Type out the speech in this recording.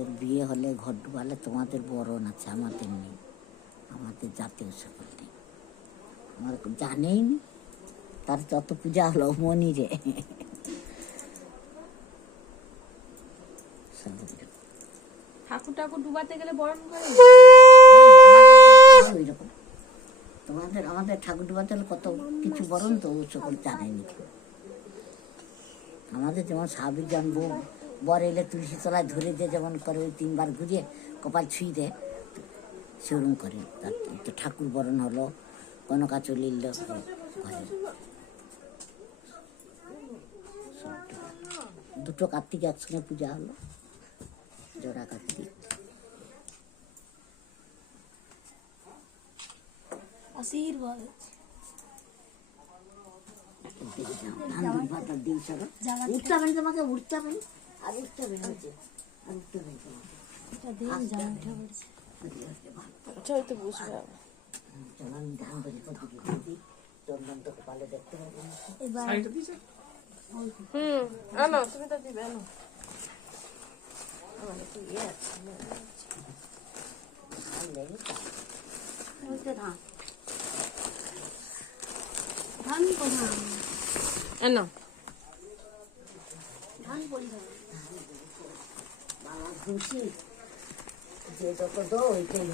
তোমাদের বিয়ে হলে ঘর ডুবালে তোমাদের বরণ আছে, আমাদের নেই, আমাদের জাতীয় সকল নেই, আমার জানেই নি। তার যত পূজা হলো মনিরে ঠাকুর ঠাকুর ডুবাতে গেলে বরণ করে ওইরকম তোমাদের আমাদের ঠাকুর ডুবাতে হলে কত কিছু বরণ, তো ও সকল জানেনি। আমাদের যেমন স্বাভাবিক জানবো বর এলে তুলসী তলায় ধরে দিয়ে যেমন করে, ওই 3 বার ঘুরিয়ে কপাল ছুঁই দেয়, সেরকম করে। তার তো ঠাকুর বরণ হলো, কনকা চলিল ঘরে। দুটো কার্তিক একসঙ্গে পূজা হলো, জোড়া কার্তিক। আশীর্বাদ উঠতে হবে তোমাকে, উঠতে হবে আর উঠতে হবে, আর উঠতে হবে চল আমি ধান ধরি কত দিই, চন্দন তো কপালে দেখতে পাবো। আনো তুমি তো দিবে, আনো আমার একটু ইয়ে আছে ধান কোথায়, আনো ধান পরিধান বাবা খুশি যে যত দো ওইটাই